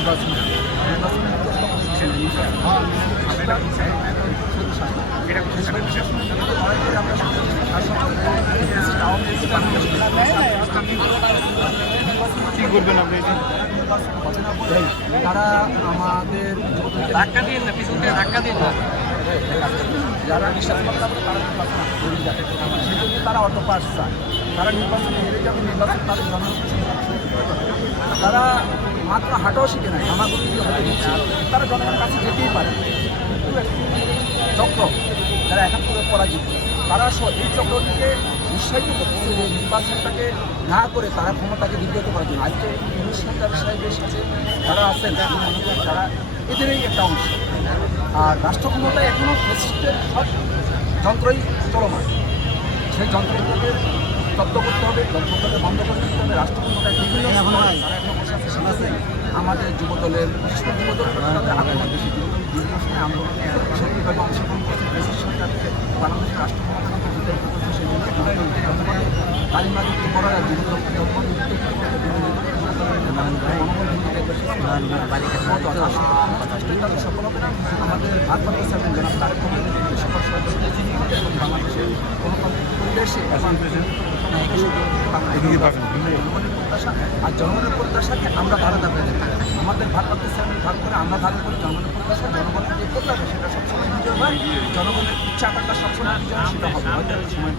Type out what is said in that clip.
হ্যাঁ, কি করবেন আপনি? তারা আমাদের ধাক্কা দিন না পিছন থেকে ধাক্কা দিন না। যারা বিশ্বাস করে তারা তারা অটো পাস চায়। তারা নির্বাচনে হেরে যাবে নির্বাচন তাদের জনগণ তারা মাত্র হাঁটাও শিখে নাই আমার দিয়ে হতে দিচ্ছে তারা জনগণের কাছে যেতেই পারে চক্র যারা এখন করে পরাজিত। তারা এই চক্রটিকে উৎসাহিত করতেছে যে নির্বাচনটাকে না করে তারা ক্ষমতাকে বিব্রত করার জন্য। আজকে সরকার সাহেবের সাথে যারা আছেন তারা এদেরই একটা অংশ। আর রাষ্ট্র ক্ষমতায় এখনও ফেসিস্টের সব যন্ত্রই চলমান। সেই যন্ত্রগুলোকে স্তব্ধ করতে হবে যন্ত্রগুলোকে বন্ধ করে দিতে হবে রাষ্ট্র ক্ষমতায় বিভিন্ন এখনও বসে আছে আমাদের যুব দলের বিশেষ করে যুব দলের প্রতি তাদের আগ্রহ বেশি যুব বিভিন্ন সময় আন্দোলন। সক্রিয়ভাবে অংশগ্রহণ করছে দেশের সরকারকে বাংলাদেশের রাষ্ট্র ক্ষমতাকে বিতাড়িত সেই জন্য যুব দলকে জনগণকে করা। যায় যুব দলকে জনগণ করতে সফল আমাদের ভারপ্রাপ্ত চেয়ারম্যান জনাব তারেক রহমানের সকল সরকার বাংলাদেশের গণতান্ত্রিক পরিবেশে এবং আর জনগণের প্রত্যাশাকে আমরা ভারত আপনাদের আমাদের ভাগ ধার করে, আমরা ধারণ করি জনগণের প্রত্যাশা, জনগণের যে প্রত্যাশা, সেটা সবসময় বিজয় হয়। জনগণের ইচ্ছা আকাঙ্ক্ষা সবসময় বিজয় সেটা হবে। সময়